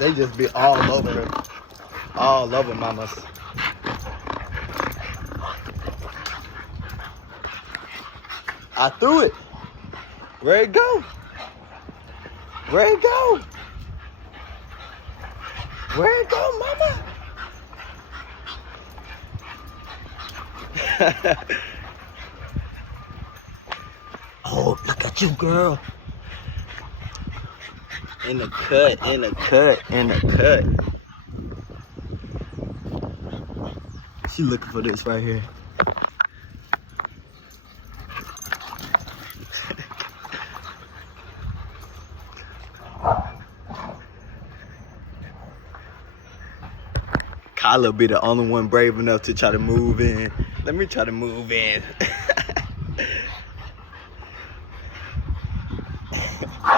They just be all over her. All over mamas. I threw it. Where'd it go? Where'd it go? Where'd it go, mama? Oh, look at you, girl. In the cut, in the cut, in the cut. She looking for this right here. Kyla be the only one brave enough to try to move in. Let me try to move in.